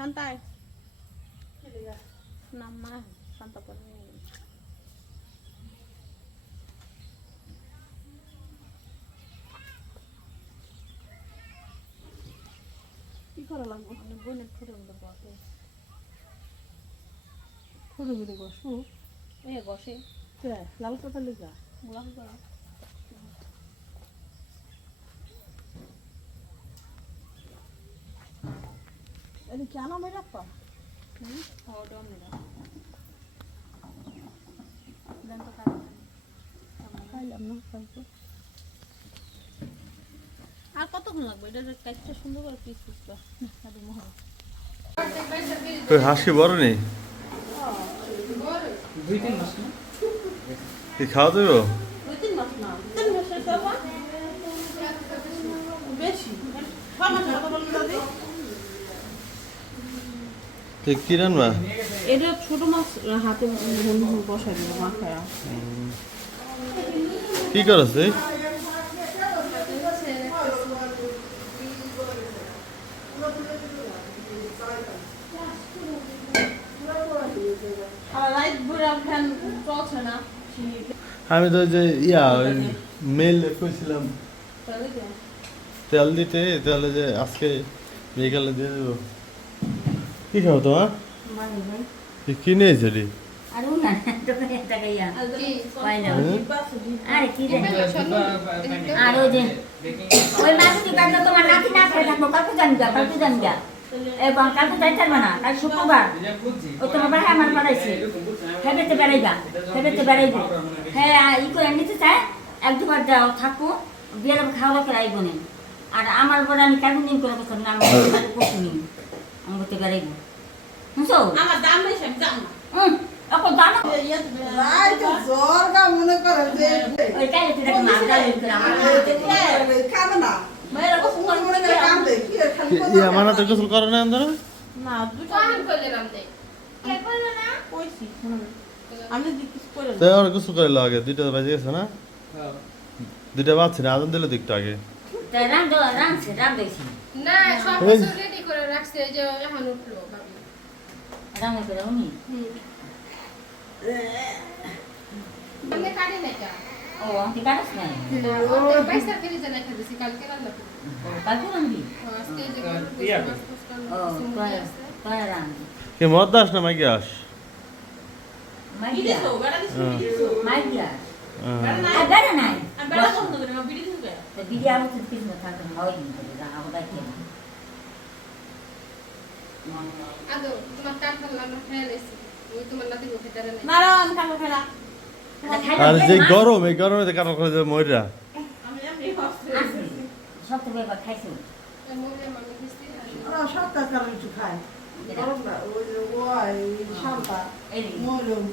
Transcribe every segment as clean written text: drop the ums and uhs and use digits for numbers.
শান্তায় নাম্মা শান্তা পড়ে কি করা লাগবে বোনের ফোটন বসে ফোটো ভিডিও বসবো এ বসে লাল পাতা লিখা লাল করা এটা কেন মেরা পা খাওয়াটা মেরা দেন তো খাইলাম না খাইতো আর কতক্ষণ লাগবে এটা কাজটা সুন্দর করে পিস পিস কর আরে মোহর তুই হাসি বড় নেই দুই-তিন মাস না কি খাওয়া দেবো 2-3 মাস না 3 মাসের বাবা বেশি 6 মাস কথা বলতে দাদি তুই কি রান্না এটা ছোট মাছ হাতে বসাই দিল মাখায় কি করছ তুই আমি তো যে মেল কইছিলাম তেল দিতে তাহলে যে আজকে বিকালে দিয়ে দেবো কি খাবো তোমার কি নিয়েছে রে শুক্রবার ও তোমার বাড়ি আমার বাড়াইছে হেবেতে বেড়াইবা হেবেতে বেড়াইবে হ্যাঁ ই করে নিতে চায় 1-2 বার থাকো বিয়ের খাওয়া দাওয়া করে আইব না আর আমার বড় আমি কেমন দিন করে বসলাম না আমি পশু নিই আমি করতে বেড়াইব বুঝছো আমার দাম বেশি আমি জানি না এখন দাম রাই তো জোরগা মনে করে যে ওই কাইলে তুই দেখো মাছ ডাল করে আমার খাবে না মেয়েরা কত মনে মনে করে কান্দে কি খালি মানে তো গোসল করে না আমরা না দুটো আমি করলে নাম দেই কে করলো না কইছি আমি কিছু করে তো আর গোসল করে লাগে 2টা বাজে গেছে না হ্যাঁ 2টা বাজছে না আজান দিলে একটু আগে রাম দেখছি না সব কিছু রেডি করে রাখছে এই যে এখন উঠলো ভাবি রাম করে উনি মানে কাটে না কা ও আমি কাটছ না ওতে পয়সা ফেলে জানা খাইছি কালকে রান্না করব কালকে রামবি আজকে যে ও তোরা রাম কে মদ দাস না মাইকে আস বিড়ি মাইয়া তো বেড়া দিছি বিড়ি দিছো মাইয়া বেড়া নাই আর বেড়া নাই আর বেড়া বন্ধ করে না বিড়ি দিছো তো বিড়ি আমার তো কিছু না থাকে হয় না আমাদের কি আদো তোমার কাট রান্না খেয়ে লেছি ওই তোমার নাতি মুখে দাঁড়া নাই না আমি খাবো খেলা আর যে গরম এই গরমে তো কাটা করে মইরা আমি এমনি হস্তে সব তো বেবা খাইছো মোরে মামি দিছি ওরা সব কাজ কিছু খায় গরম না ওই ওই শান্তা এই মলম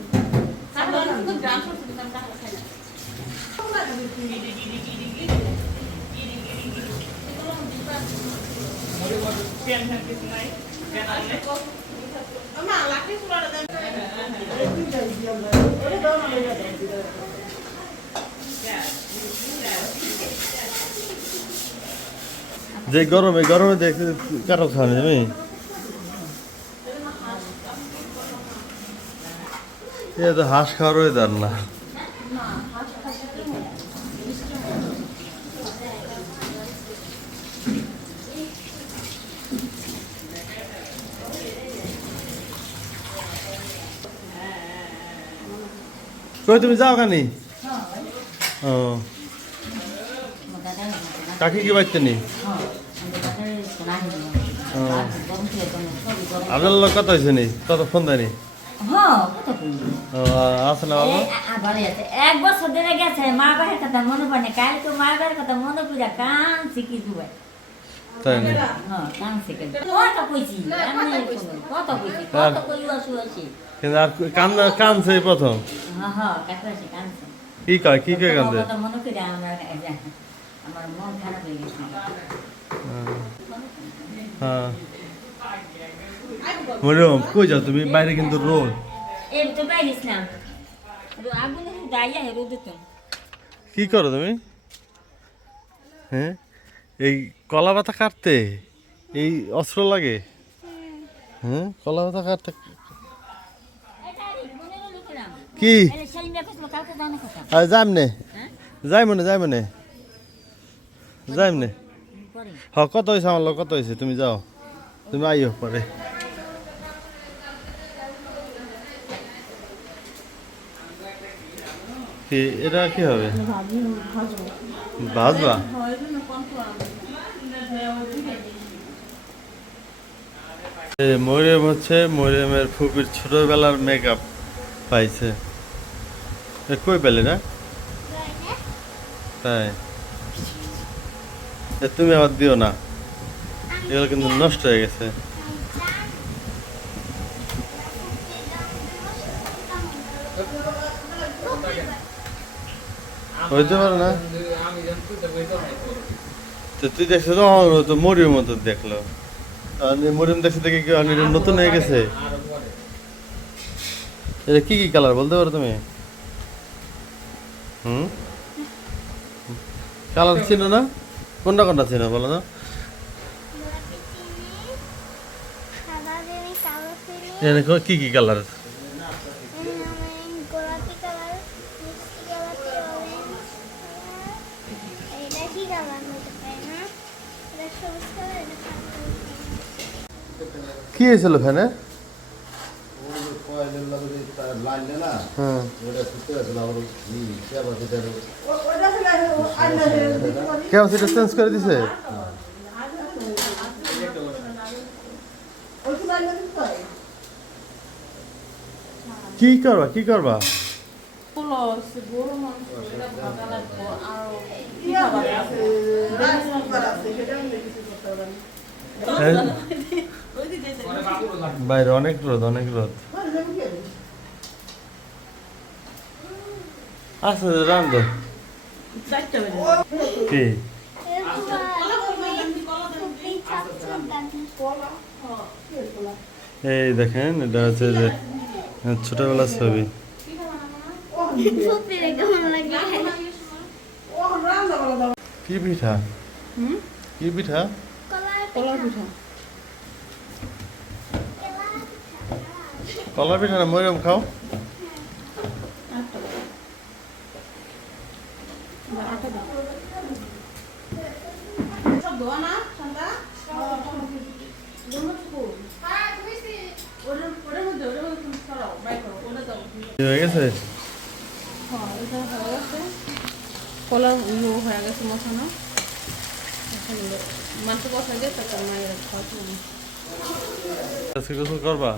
সাদা তো গ্রাম সরছে তুমি টাকা খাই না মা লাঠি পুরাটা দেন যে গরমে গরমে দেখতে কাটা খাওয়া যাবে এ তো হাঁস খাওয়ার ওয়েদার না কই তুমি যাও কানি ও কাকি কি বাইতে নি আপনার লোক কত হয়েছে নি কত ফোন দেয়নি ও আছে না বাবা এক বছর ধরে গেছে মা বাবার কথা মনে পড়ে কাল তো মা বাবার কথা মনে পড়ে কান শিখি দুবাই তাই না হ্যাঁ কান শিখে কত কইছি কত কইছি কত কই আসি কিন্তু আর কানছে প্রথম হ্যাঁ হ্যাঁ কাছে কানছে কি কয় কি কয় কান্দে কথা মনে করে আমার মন খারাপ হয়ে গেছে হ্যাঁ মরিয়ম কই যাও তুমি বাইরে কিন্তু রোদ এই তো বাইরে ইসলাম আগুনে দাইয়া রোদে তো কি করো তুমি হ্যাঁ এই কলা পাতা কাটতে এই অস্ত্র লাগে হ্যাঁ কলা পাতা কাটতে এটা মনে হলো কিরাম কি এই সেলিম কইছিল কালকে জানা কথা আর যাইম নে হ্যাঁ যাই মনে পরে হ কত হয়েছে আমার লোক কত হয়েছে তুমি যাও তুমি আইও পরে কি এটা কি হবে ভাজবা হয় জন্য কনফার্ম মরিয়ম হচ্ছে মরিয়মের ফুপির ছোটবেলার মেকআপ পাইছে কই পেলে না তাই তুমি আবার দিও না এগুলো কিন্তু নষ্ট হয়ে গেছে হইতে পারে না তো তুই দেখছো তো মরিয়ম মতো দেখলো মরিয়ম দেখছে দেখে কি এটা নতুন হয়ে গেছে এটা কি কি কালার বলতে পারো তুমি কালার চিনো না কোনটা কোনটা চিনো বলো না এখানে কি কি কালার গোলাপি কালার মিষ্টি গোলাপি অরেঞ্জ এটা কি কালার হতে পারে না এটা সবুজ কালার এটা কি হয়েছিল ওখানে হ্যাঁ কেউ সেটা চেঞ্জ করে দিছে কি করবা পোলো আছে বড় মানুষ এটা ভাজা লাগবে আর বাইরে অনেক রোদ আচ্ছা রান্ধ কি এই দেখেন এটা হচ্ছে যে ছোটবেলার ছবি কি পিঠা কি পিঠা কলা পিঠা কলা পিঠা না মরিয়ম খাও আটা দাও সব দোয়া না ঠান্ডা ওটার মধ্যে তুমি ছড়াও বাই করো ওটা দাও হয়ে গেছে হ্যাঁ এটা হয়ে গেছে কলা হয়ে গেছে মশানো এখন মাংস কষা দিয়ে তারপর মায়ের খাওয়া আজকে গোসল করবা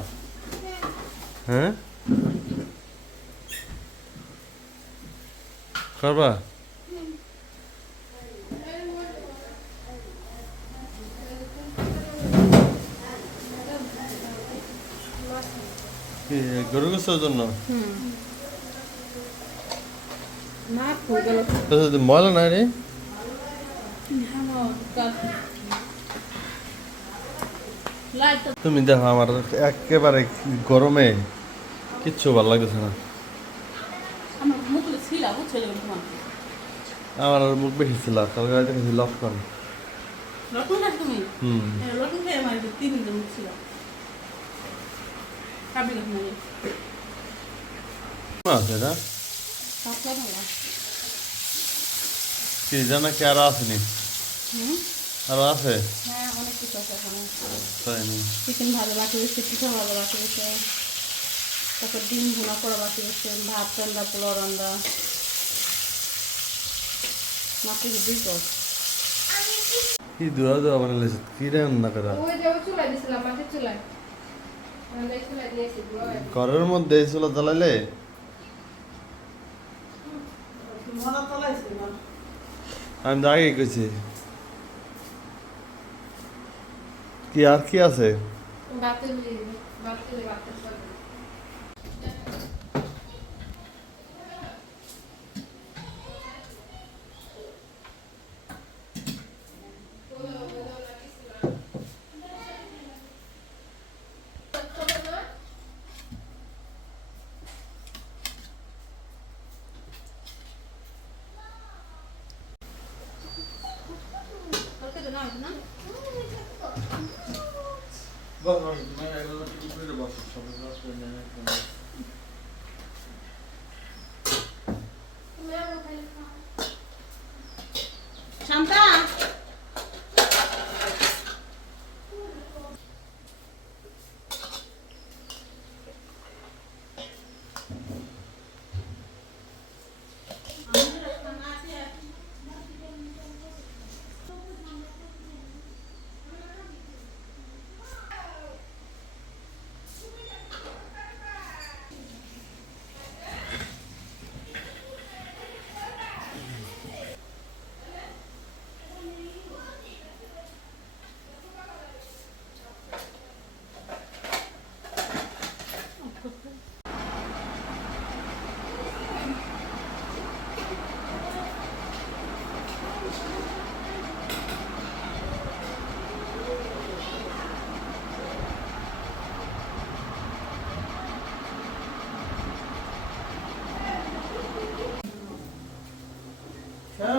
হ্যাঁ করবা গরু গোসলের জন্য না ফুল ময়লা নাই রে তুমি দেখো আমার একেবারে গরমে কিচ্ছু ভালো লাগতেছে না আমার মুখে ছিল বুঝছিল তোমার আমার আর মুখ বেশি ছিল কালকে রাতে খেয়েছি লক্ষণ লটুন না তুমি হুম লটুন খেয়ে আমার 3 দিন মুখ ছিল খাবি না তুমি আছে না পাতলা ভালো কি জানা কি আরো আসেনি আরো আছে হ্যাঁ অনেক কিছু আছে এখানে তাই না চিকেন ভালো বাকি রয়েছে পিঠা ভালো বাকি রয়েছে তারপর ডিম ভুনা করা বাকি রয়েছে ভাত রান্না পোলাও রান্না মাত্র 2 পদ কি দুয়া বানালে কি রান্না করা ওই যে ওই চুলায় দিছিলাম মাটির চুলায় আমরা এই চুলায় দিয়েছি বুড়ো ঘরের মধ্যে চুলা জ্বালাইলে আমি তো আগেই কইছি কি আর কি আছে বাতিল বাতিল বাতিল শান্তা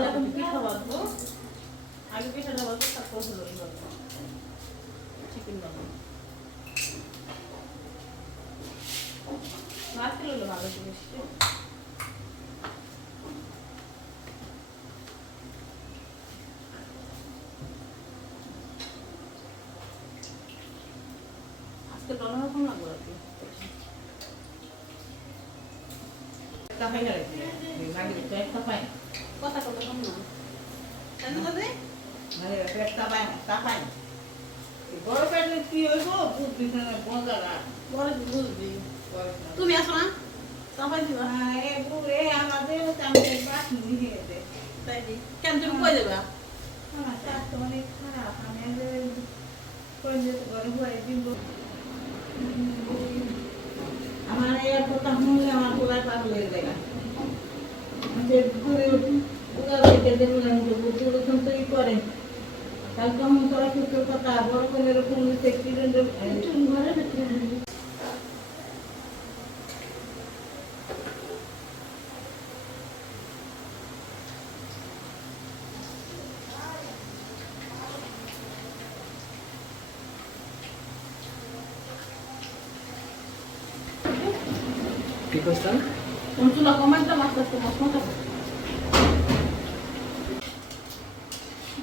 এখন পিঠা বাঁধবো আগে পিঠাটা বাঁধবো তারপর হলো চিকেন বাঁধবো রাত্রে হলো ভালো জিনিস আজকে অন্যরকম লাগলো আর কি একটা হয় না লাগে তো একটা পাই কথা কথা কম না কেন দাদা মানে পেটটা পাই বড় পেটে কি হইব বুঝবি না বঙ্গালা বড় বুঝবি তুমি আসো না সবাই দিবা এ বুড়ে আমাদের কামে বাস নিয়ে দে তাই দি কেন তুমি কই দেবা আমার চাষ তো অনেক খারাপ আমি কোন যেতে করে হয়ে দিব আমার এই কথা শুনলে আমার গোলায় পাগল হয়ে যায় যে ঘুরে উগা হইতে দেবো না বুঝুন তো ই করে কাল কেমন করা ছোট কথা বড় করে এরকম অ্যাক্সিডেন্ট ঘরে ভেতরে কি করছেন? তুমি চুলা কমাই দাও আস্তে আস্তে মশলা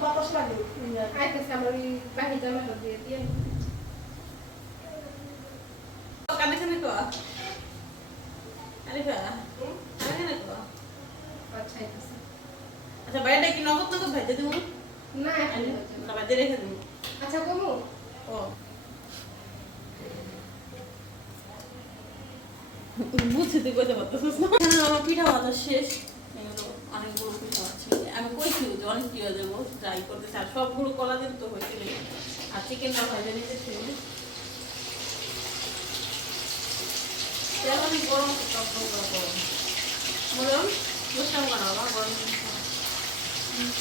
বাতাস লাগে আইতেছে আমার ওই বাহির জামাটা দিয়ে দিয়ে কানে কানে কো আরে বা কানে কানে কো আচ্ছা আইতেছে আচ্ছা বাইরে কি নগদ নগদ ভাইতে দিমু না এখন হচ্ছে না। না বাইরে রেখে দিমু আচ্ছা কমু ও বুঝতে কইতে পারতেছিস না আমার পিঠা ভাজা শেষ এগুলো অনেকগুলো পিঠা আছে আমি কইছি যে অনেক কি হয়ে যাবো ট্রাই করতেছি আর সবগুলো কলা দিন তো হয়েছে আর চিকেনটা ভাজা নিতেছি তেল অনেক গরম গরম বললাম বুঝতাম কেন বাবা গরম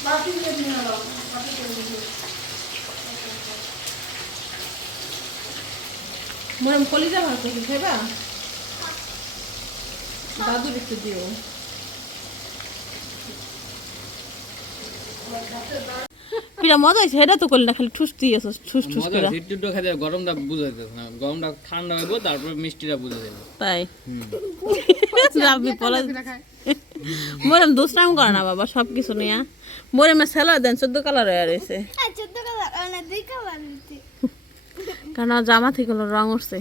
বাতি দিয়ে নিয়ে এলো বাতি দিয়ে নিয়ে মরম কলিজা ভাত কি খাইবা দাদুর একটু দিও পিঠা মজা হয়েছে এটা তো করলি না খালি ঠুস দিয়ে ঠুস ঠুস মজা করে হচ্ছে, একটু খাইতে গরমটা বুঝাইতে না, গরমটা ঠান্ডা হইব তারপর মিষ্টিটা বুঝে দেবো। তাই আপনি পলা মরম দুষ্টাম করে না বাবা সব কিছু নিয়ে মরমে সেলা দেন 14 কালার হয়ে রয়েছে আর 14 কালার না 2 কালার নিতে কারণ জামা থেকে রং উঠছে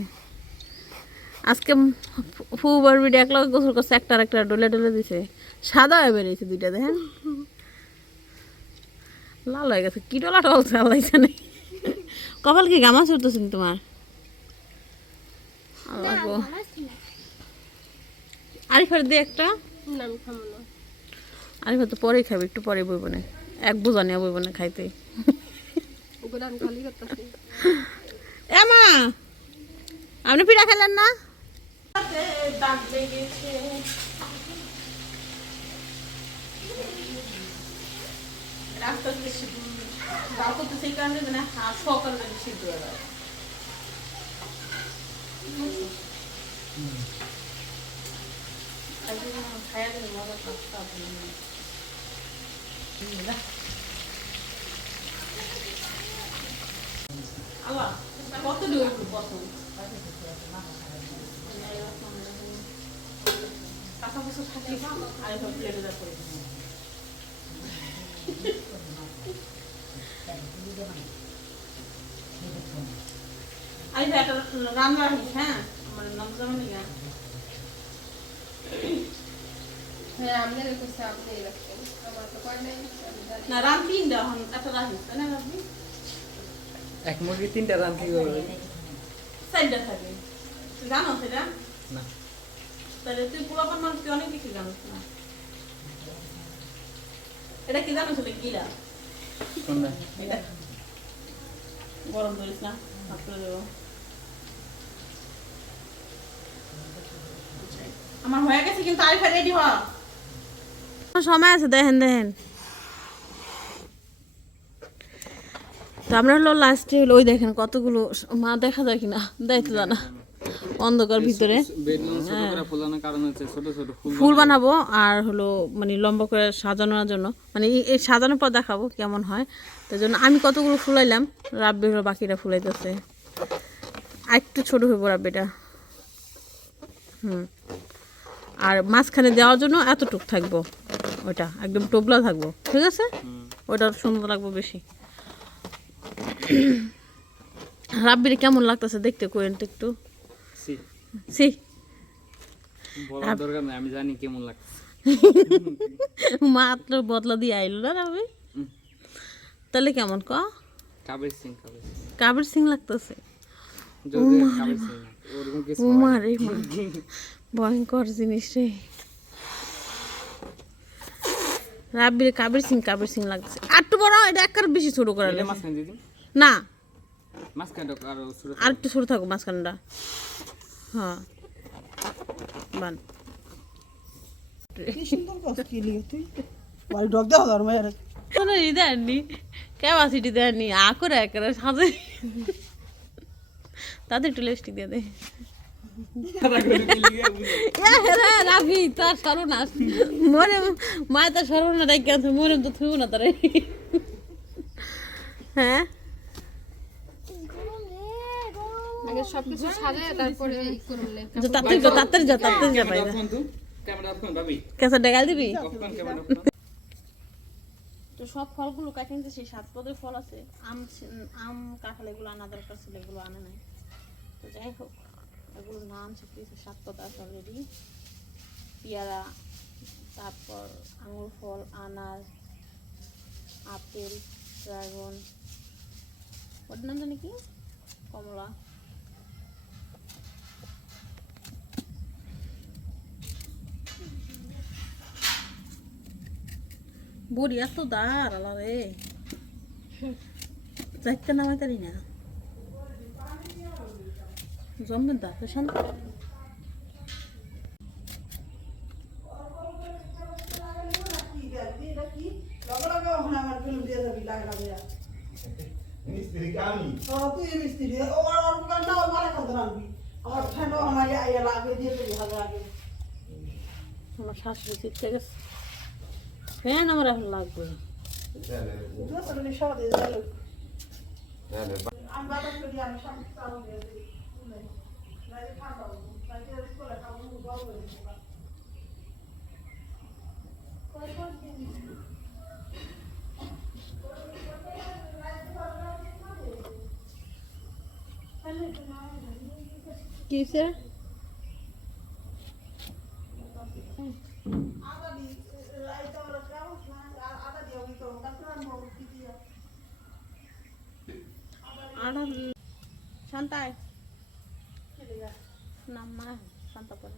আজকে ফুবার ভিডিও এক লগে গোসল করছে একটা একটা ডলে ডলে দিছে সাদা হয়ে বেরিয়েছে দুইটা দেখেন লাল হয়ে গেছে কি ডলা টলছে আল্লাহ জানে কপাল কি গামা চড়তেছেন তোমার আল্লাহ গো আরিফার দিয়ে একটা না আমি খাবো না আরিফা তো পরেই খাবে একটু পরে বইব না এক বোঝা নিয়ে বইব না খাইতে ওগুলো আমি খালি করতেছি এ মা আপনি পিঠা খেলেন না দাগ লেগেছে রাস্তা দাও করতে সেই কারণে মানে সকালে সিদ্ধ হয়ে যায় খাইয়া দিলে মজা আল্লাহ কত খিচুড়ি ওর খুব পছন্দ। কাঁচা কুচু থাকে আর এসব প্লেটে যা করে আমি একটা রান্না রাখিস, হ্যাঁ আমার নাম জানেন না। হ্যাঁ আপনাদের কাছে আপনি রাখছেন, আমার তো কয় নাই, আমি জানি। না রান তিনটা এখন একটা রাখিস, তাই না রাখবি? এক মুরগি 3টা রাঁধতে হবে। সাইডটা থাকে, তুই জানো সেটা? না তাহলে তুই পোলাপান মানুষ তুই অনেক কিছু জানিস না। এটা কি জানো ছেলে গিলা? কোনটা? এটা গরম ধরিস না, হাত করে দেবো। আমার হয়ে গেছে কিন্তু আরিফা রেডি হ। সময় আছে, দেখেন দেখেন। তো আমরা হলো লাস্টে হলো ওই দেখেন কতগুলো মা দেখা যায় কিনা দেখতে জানা অন্ধকার ভিতরে বেডরুম ছোট করে ফোলানোর কারণ হচ্ছে ছোট ছোট ফুল বানাবো আর হলো মানে লম্বা করে সাজানোর জন্য, মানে এই সাজানোর পর দেখাবো কেমন হয়। তাই জন্য আমি কতগুলো ফুলাইলাম, রাব্বি হলো বাকিটা ফুলাইতেছে। আর একটু ছোট হইব রাব্বিটা। আর মাঝখানে দেওয়ার জন্য এতটুক থাকবো, ওইটা একদম টোবলা থাকবো, ঠিক আছে? ওইটা সুন্দর লাগবে বেশি। রাব্বির কেমন লাগতেছে দেখতে কোয়েন তো একটু সি বলার দরকার নাই, আমি জানি কেমন লাগছে। মাত্র বদলা দিয়ে আইলো না রাব্বি, তাহলে কেমন ক? কাবির সিং কাবির সিং লাগতেছে। যদি কাবির সিং ওরকম কিছু মারে ভয়ঙ্কর জিনিস রে। রাব্বির কাবির সিং লাগছে। আর একটু বড়, এটা একবার বেশি ছোট করে এটা মাঝখানে দিয়ে দিন, না মাঝখানে আরো ছোট আর একটু ছোট থাকো মাঝখানটা। হ্যাঁ বান কি সুন্দর কস কি লিখে তুই বাড়ি ঢক দাও আর মেয়ের কোনো ই দেননি, ক্যাপাসিটি দেননি, আ করে একেবারে সাজে। তাদের একটু লিপস্টিক দিয়ে দে। রাবি তার সর্বনাশ, মরে মায় তার সর্বনাশ ডাকি আছে, মরে তো থুব না তারে। হ্যাঁ আগে সবকিছু সাজায় তারপরে ই করলে তাড়াতাড়ি যা বাইরে। ক্যামেরা অফ করুন ভাবি, কেসা ডেগাল দিবি? অফ করুন ক্যামেরা অফ করুন। তো সব ফলগুলো কাটে নিতে, সেই 7 পদের ফল আছে, আম কাঁঠাল এগুলো আনা দরকার ছিল, এগুলো আনে নাই। তো যাই হোক এগুলো না আনছে, 7 পদ আছে অলরেডি। পেয়ারা, তারপর আঙুর ফল, আনার, আপেল, ড্রাগন, ওটার নাম জানি কি, কমলা। বড়ি এত দাঁড় আলা রে, যাইতে নামাই তারি না জমবেন দা শান্ত। মিস্ত্রি কামি তুই মিস্ত্রি ও আর না মারা খাতে রাখবি আমার ঠান্ডা আমার আইয়া লাগে দিয়ে দিবি হাজার আগে আমার শাশুড়ি শিখতে গেছে, ফ্যান আমার এখন লাগবে। আমি বাতাস করি, আমি সামনে চালু দিয়ে দিই ঠান্ডা কিসে শান্তায় নাম মা শান্তা পড়ে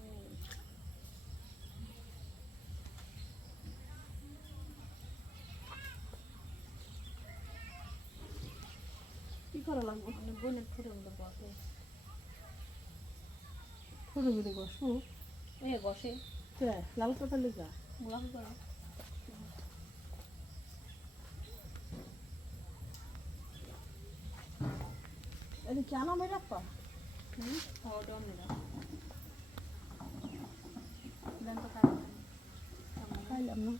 কি করা লাগবে? বোনের ফুটে বসে ফুটে ফুটে বসবো, এ বসে লাল পাতা লেগা গোলাপ করা। এটা কি আনা মেয়ে রাখবা? খাইলাম না,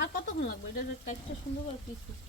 আর কতক্ষণ লাগবে এটা কাজটা সুন্দর করে পিস পিস